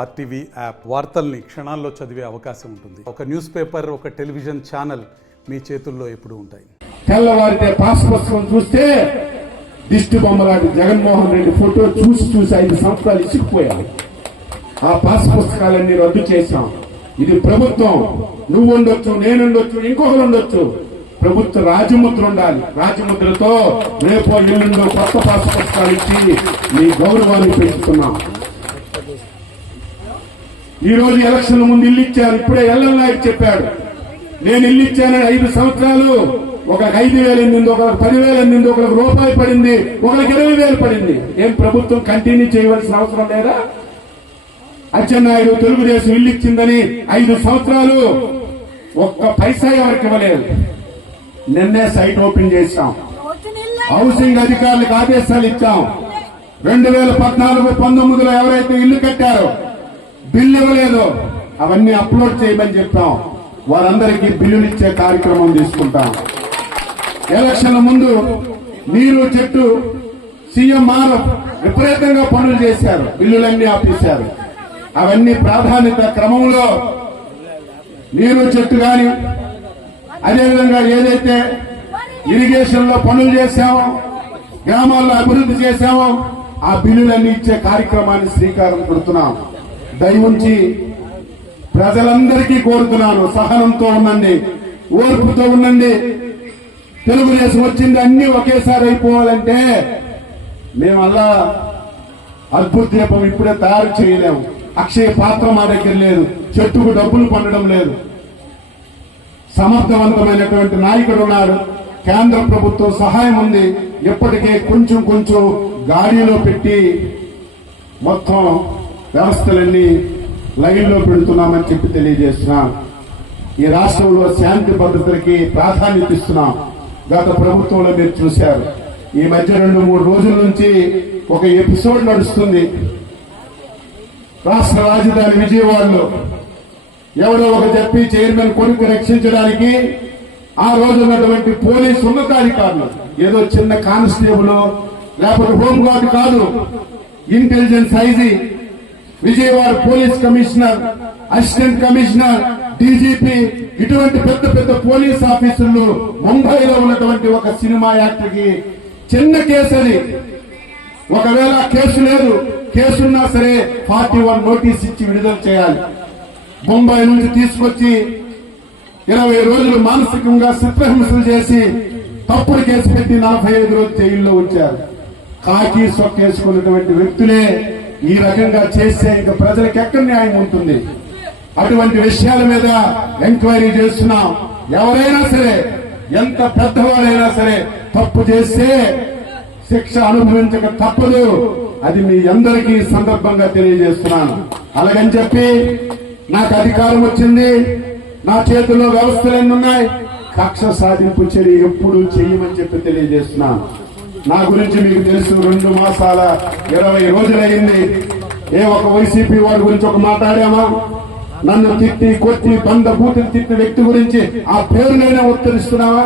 RTV app వార్తల్ని క్షణాల్లో చదివే అవకాశం ఉంటుంది. ఒక న్యూస్ పేపర్, ఒక టెలివిజన్ ఛానల్ మీ చేతుల్లో ఎప్పుడూ ఉంటాయి. తెల్లవారితే పాస్ పుస్తకం చూస్తే దిష్టి బొమ్మలాంటి జగన్మోహన్ రెడ్డి ఫోటో చూసి 5 సంవత్సరాలు ఇసుకుపోయారు. ఆ పాస్ పుస్తకాలన్నీ రద్దు చేశాం. ఇది ప్రభుత్వం. నువ్వు ఉండొచ్చు, నేనుండొచ్చు, ఇంకొకరు ఉండొచ్చు. ప్రభుత్వ రాజముద్ర ఉండాలి. రాజముద్రతో రేపో ఎల్లుండో కొత్త పాస్ పుస్తకాలు ఇచ్చి మీ గౌరవాన్ని పెంచుతున్నాం. ఈ రోజు ఎలక్షన్ ముందు ఇల్లు ఇచ్చారు. ఇప్పుడే ఎల్ఎల్ నాయుడు చెప్పాడు, నేను ఇల్లు ఇచ్చానని 5 సంవత్సరాలు ఒకరికి 5,000 ఎన్నింది, ఒకరికి 10,000 ఎన్నింది, ఒకరికి రూపాయి పడింది, ఒకరికి 20,000 పడింది. ఏం ప్రభుత్వం కంటిన్యూ చేయవలసిన అవసరం లేదా? అచ్చెన్నాయుడు తెలుగుదేశం ఇల్లు ఇచ్చిందని 5 సంవత్సరాలు ఒక్క పైసా ఎవరికి ఇవ్వలేదు. నిన్నే సైట్ ఓపెన్ చేశాం. హౌసింగ్ అధికారులకు ఆదేశాలు ఇచ్చాం. 2014-19లో ఎవరైతే ఇల్లు కట్టారో బిల్లు ఇవ్వలేదు, అవన్నీ అప్లోడ్ చేయమని చెప్పాం. వారందరికీ బిల్లులు ఇచ్చే కార్యక్రమం తీసుకుంటాం. ఎలక్షన్ల ముందు నీరు చెట్టు సీఎంఆర్ విపరీతంగా పనులు చేశారు, బిల్లులన్నీ ఆపేశారు. అవన్నీ ప్రాధాన్యత క్రమంలో నీరు చెట్టు గాని, అదేవిధంగా ఏదైతే ఇరిగేషన్ లో పనులు చేశామో, గ్రామాల్లో అభివృద్ధి చేశామో, ఆ బిల్లులన్నీ ఇచ్చే కార్యక్రమాన్ని శ్రీకారం చుడుతున్నాం. దయవుంచి ప్రజలందరికీ కోరుతున్నాను, సహనంతో ఉండండి, ఓర్పుతో ఉండండి. తెలుగుదేశం వచ్చింది అన్ని ఒకేసారి అయిపోవాలంటే మేము అలా అద్భుత దీపం ఇప్పుడే తయారు చేయలేము. అక్షయ పాత్ర మా దగ్గర లేదు, చెట్టుకు డబ్బులు పండడం లేదు. సమర్థవంతమైనటువంటి నాయకుడు ఉన్నారు, కేంద్ర ప్రభుత్వం సహాయం ఉంది. ఇప్పటికే కొంచెం గాడిలో పెట్టి మొత్తం వ్యవస్థలన్నీ లైన్లో పెడుతున్నామని చెప్పి తెలియజేస్తున్నాం. ఈ రాష్ట్రంలో శాంతి భద్రతలకి ప్రాధాన్యత ఇస్తున్నాం. గత ప్రభుత్వంలో మీరు చూశారు, ఈ మధ్య 2-3 రోజుల నుంచి ఒక ఎపిసోడ్ నడుస్తుంది. రాష్ట్ర రాజధాని విజయవాడలో ఎవరో ఒక జడ్పీ చైర్మన్ కొడుకు రక్షించడానికి ఆ రోజు ఉన్నటువంటి పోలీసు ఉన్నతాధికారులు, ఏదో చిన్న కానిస్టేబుల్ లేకపోతే హోంగార్డ్ కాదు, intelligence IG, Vijayawada police commissioner, assistant commissioner, DGP, ఇటువంటి పెద్ద పోలీస్ ఆఫీసర్లు ముంబైలో ఉన్నటువంటి ఒక సినిమా యాక్టర్ కి చిన్న కేసు అది. ఒకవేళ కేసు లేదు, కేసున్నా సరే 41 నోటీస్ ఇచ్చి విడుదల చేయాలి. ముంబై నుంచి తీసుకొచ్చి 20 రోజులు మానసికంగా చిత్రహింసలు చేసి తప్పుడు కేసు పెట్టి 45 రోజులు జైల్లో ఉంచారు. కాకి సొక్కేసుకున్నటువంటి వ్యక్తులే ఈ రకంగా చేస్తే ఇంకా ప్రజలకు ఎక్కడ న్యాయం ఉంటుంది? అటువంటి విషయాల మీద ఎంక్వైరీ చేస్తున్నాం. ఎవరైనా సరే, ఎంత పెద్దవారైనా సరే తప్పు చేస్తే శిక్ష అనుభవించక తప్పదు. అది మీ అందరికీ సందర్భంగా తెలియజేస్తున్నాను. అలాగని చెప్పి నాకు అధికారం వచ్చింది, నా చేతుల్లో వ్యవస్థలన్నీ ఉన్నాయి, కక్ష సాధింపు చర్య ఎప్పుడు చేయమని చెప్పి తెలియజేస్తున్నాను. నా గురించి మీకు తెలుసు, 2 మాసాల 20 రోజులైంది. ఒక వైసీపీ వాడి గురించి ఒక మాట్లాడామా? నన్ను తిట్టి కొట్టి బూతులు తిట్టిన వ్యక్తి గురించి ఆ పేరునైనా ఉత్తరిస్తున్నావా?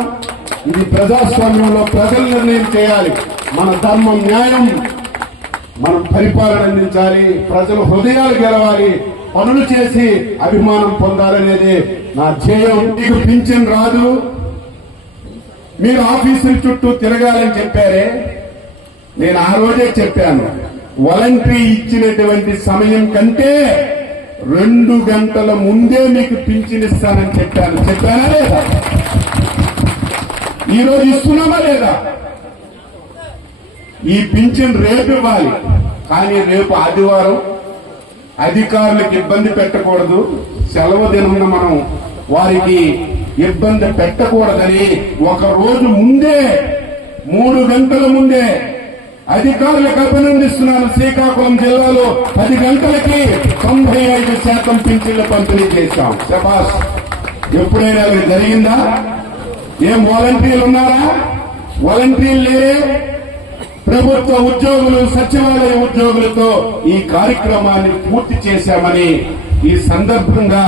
ఇది ప్రజాస్వామ్యంలో ప్రజలు నిర్ణయం చేయాలి. మన ధర్మం, న్యాయం, మనం పరిపాలన అందించాలి, ప్రజల హృదయాలు గెలవాలి, పనులు చేసి అభిమానం పొందాలనేది నా ధ్యేయం. మీకు పింఛన్ రాదు, మీరు ఆఫీసుల చుట్టూ తిరగాలని చెప్పారే, నేను ఆ రోజే చెప్పాను, వాలంటరీ ఇచ్చినటువంటి సమయం కంటే 2 గంటల ముందే మీకు పింఛన్ ఇస్తానని చెప్పానా లేదా? ఈ రోజు ఇస్తున్నామా లేదా? ఈ పింఛన్ రేపు ఇవ్వాలి, కానీ రేపు ఆదివారం అధికారులకు ఇబ్బంది పెట్టకూడదు, సెలవు దినమున మనం వారికి ఇబ్బంది పెట్టకూడదని 1 రోజు ముందే, 3 గంటల ముందే అధికారులకు అభినందిస్తున్నాను. శ్రీకాకుళం జిల్లాలో 10 గంటలకి 95% పింఛన్లు పంపిణీ చేశాం. శభాష్. ఎప్పుడైనా అది జరిగిందా? ఏం వాలంటీర్లు ఉన్నారా? వాలంటీర్లు లేరే. ప్రభుత్వ ఉద్యోగులు, సచివాలయ ఉద్యోగులతో ఈ కార్యక్రమాన్ని పూర్తి చేశామని ఈ సందర్భంగా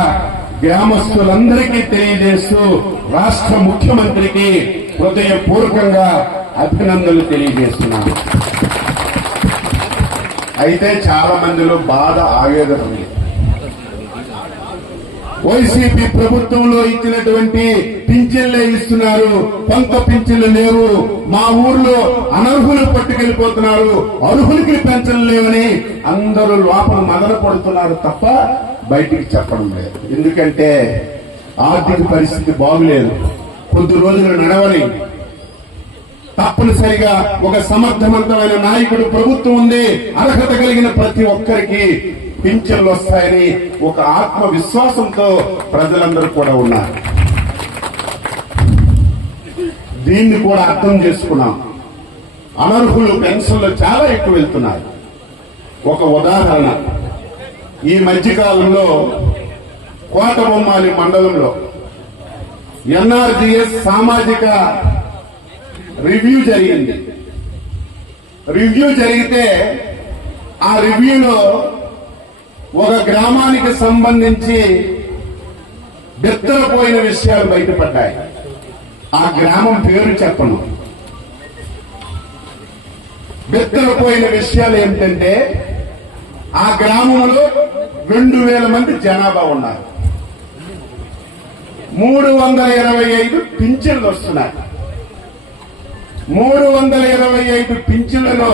గ్రామస్తులందరికీ తెలియజేస్తూ రాష్ట్ర ముఖ్యమంత్రికి హృదయపూర్వకంగా అభినందనలు తెలియజేస్తున్నాను. అయితే చాలా మందిలో బాధ ఆవేదన ఉంది. వైసీపీ ప్రభుత్వంలో ఇచ్చినటువంటి పింఛన్లే ఇస్తున్నారు, కొంత పింఛన్లు లేవు. మా ఊర్లో అనర్హులు పట్టుకెళ్లిపోతున్నారు, అర్హులకి పెన్షన్లు లేవని అందరూ లోపల మదన పడుతున్నారు తప్ప బయటికి చెప్పడం లేదు. ఎందుకంటే ఆర్థిక పరిస్థితి బాగులేదు, కొద్ది రోజులు నడవని. తప్పనిసరిగా ఒక సమర్థవంతమైన నాయకుడు ప్రభుత్వం ఉంది, అర్హత కలిగిన ప్రతి ఒక్కరికి పింఛన్లు వస్తాయని ఒక ఆత్మవిశ్వాసంతో ప్రజలందరూ కూడా ఉన్నారు. దీన్ని కూడా అర్థం చేసుకున్నాం. అనర్హులు పెన్షన్లు చాలా ఎక్కువ వెళ్తున్నారు. ఒక ఉదాహరణ, ఈ మధ్యకాలంలో కోటబొమ్మాలి మండలంలో ఎన్ఆర్జీఎస్ సామాజిక రివ్యూ జరిగింది. రివ్యూ జరిగితే ఆ రివ్యూలో ఒక గ్రామానికి సంబంధించి బెత్తరపోయిన విషయాలు బయటపడ్డాయి. ఆ గ్రామం పేరు చెప్పను. బెత్తరపోయిన విషయాలు ఏమిటంటే ఆ గ్రామంలో 2000 మంది జనాభా ఉన్నారు, 325 పింఛన్లు వస్తున్నాయి. 325 పింఛన్లలో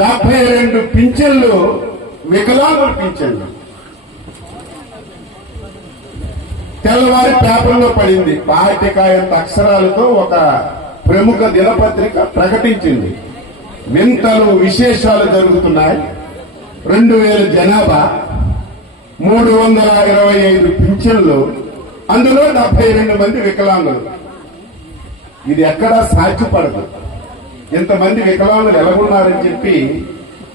72 పింఛన్లు వికలాంగుల పింఛన్లు. తెల్లవారి పేపర్లో పడింది, పాటికాయంత అక్షరాలతో ఒక ప్రముఖ దినపత్రిక ప్రకటించింది. వింతలు విశేషాలు జరుగుతున్నాయి, 2000 జనాభా, 325 పింఛన్లు, అందులో 72 మంది వికలాంగులు. ఇది ఎక్కడా సాధ్యపడదు. ఇంతమంది వికలాంగులు ఎలాగున్నారని చెప్పి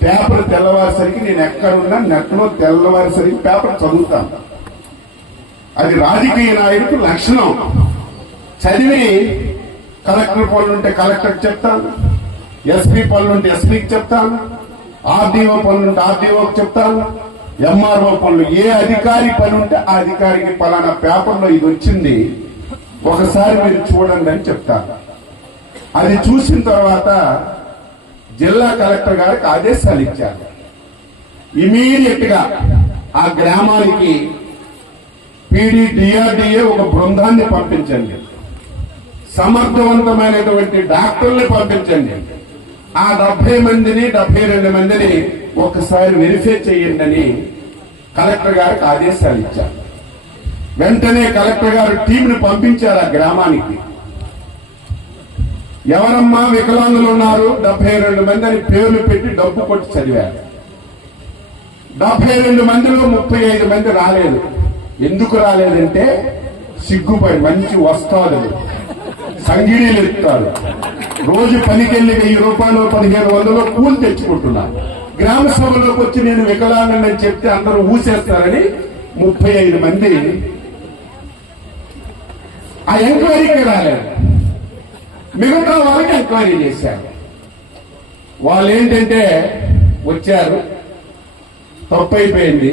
పేపర్ తెల్లవారిసరికి నేను ఎక్కడున్నా నెట్లో తెల్లవారిసరికి పేపర్ చదువుతాను. అది రాజకీయ నాయకుడికి లక్షణం. చదివి కలెక్టర్ పనులుంటే కలెక్టర్కి చెప్తాను, ఎస్పీ పనులుంటే ఎస్పీకి చెప్తాను, ఆర్డీఓ పనులుంటే ఆర్డీఓకి చెప్తాను, ఎంఆర్ఓ పనులు, ఏ అధికారి పని ఉంటే ఆ అధికారికి పలానా పేపర్లో ఇది వచ్చింది, ఒకసారి మీరు చూడండి అని చెప్తాను. అది చూసిన తర్వాత జిల్లా కలెక్టర్ గారికి ఆదేశాలు ఇచ్చారు. ఇమీడియట్ గా ఆ గ్రామానికి పీడీ డిఆర్డీఏ ఒక బృందాన్ని పంపించండి, సమర్థవంతమైనటువంటి డాక్టర్ని పంపించండి, ఆ 70 మందిని 72 మందిని ఒకసారి వెరిఫై చేయండి అని కలెక్టర్ గారికి ఆదేశాలు ఇచ్చారు. వెంటనే కలెక్టర్ గారు టీంని పంపించారు ఆ గ్రామానికి. ఎవరమ్మా వికలాంగులు ఉన్నారు, 72 మంది అని పేర్లు పెట్టి డబ్బు కొట్టి చదివారు. 72 మందిలో 35 మంది రాలేదు. ఎందుకు రాలేదంటే సిగ్గుపడి, మంచి వస్తాడు, సంగిడీలు ఎత్తారు, రోజు పనికెళ్ళి 1000 రూపాయలు 1500 కూలి తెచ్చుకుంటున్నారు. గ్రామ సభలోకి వచ్చి నేను వికలాంగుని చెప్తే అందరూ ఊసేస్తారని 35 మంది ఆ ఎంక్వైరీకి రాలేదు. మిగతా వాళ్ళకి ఎంక్వైరీ చేశారు. వాళ్ళు ఏంటంటే వచ్చారు, తప్పైపోయింది,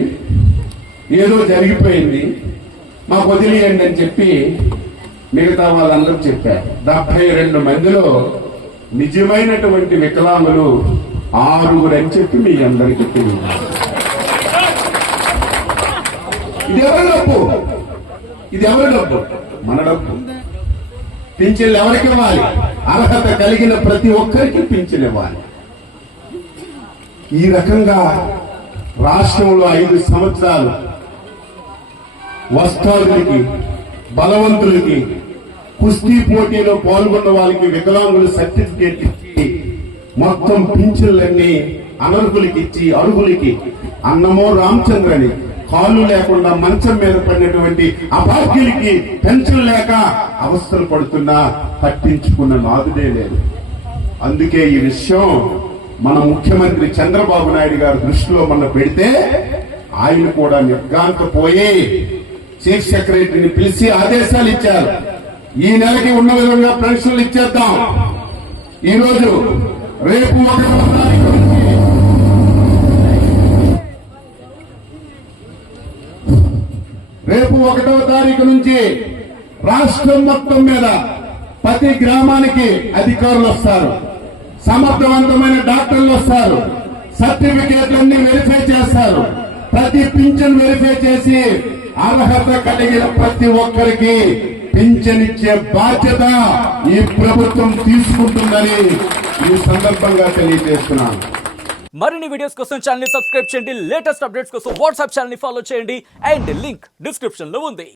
ఏదో జరిగిపోయింది, మాకు వదిలేయండి అని చెప్పి మిగతా వాళ్ళందరూ చెప్పారు. 72 మందిలో నిజమైనటువంటి వికలాంగులు 6 అని చెప్పి మీ అందరికీ తెలియదు. ఇది ఎవరి డబ్బు? ఇది ఎవరి డబ్బు? మన డబ్బు. పింఛన్లు ఎవరికి ఇవ్వాలి? అర్హత కలిగిన ప్రతి ఒక్కరికి పింఛన్ ఇవ్వాలి. ఈ రకంగా రాష్ట్రంలో 5 సంవత్సరాలు వస్తాదులకి, బలవంతులకి, కుస్తీ పోటీలో పాల్గొన్న వాళ్ళకి వికలాంగుల సర్టిఫికేట్ ఇచ్చి మొత్తం పింఛన్లన్నీ అనర్హులకి ఇచ్చి అర్హులకి, అన్నమో రామచంద్రని కాళ్ళు లేకుండా మంచం మీద పడినటువంటి అభాగ్యులకి పెన్షన్ లేక అవస్థలు పడుతున్నా పట్టించుకున్న నాదుడే లేదు. అందుకే ఈ విషయం మన ముఖ్యమంత్రి చంద్రబాబు నాయుడు గారి దృష్టిలో మన పెడితే ఆయన కూడా నిర్గాంతపోయి చీఫ్ సెక్రటరీని పిలిచి ఆదేశాలు ఇచ్చారు. ఈ నెలకి ఉన్న విధంగా పెన్షన్లు ఇచ్చేద్దాం. ఈ రోజు రేపు 1వ తారీఖు నుంచి రాష్ట్రం మొత్తం మీద ప్రతి గ్రామానికి అధికారులు వస్తారు, సమర్థవంతమైన డాక్టర్లు వస్తారు, సర్టిఫికేట్లన్నీ వెరిఫై చేస్తారు. ప్రతి పింఛన్ వెరిఫై చేసి అర్హత కలిగిన ప్రతి ఒక్కరికి పింఛన్ ఇచ్చే బాధ్యత ఈ ప్రభుత్వం తీసుకుంటుందని ఈ సందర్భంగా తెలియజేస్తున్నాను. మరిన్ని వీడియోస్ కోసం ఛానల్ ని సబ్స్క్రైబ్ చేయండి. లేటెస్ట్ అప్డేట్స్ కోసం వాట్సాప్ ఛానల్ ని ఫాలో చేయండి. అండ్ లింక్ డిస్క్రిప్షన్ లో ఉంది.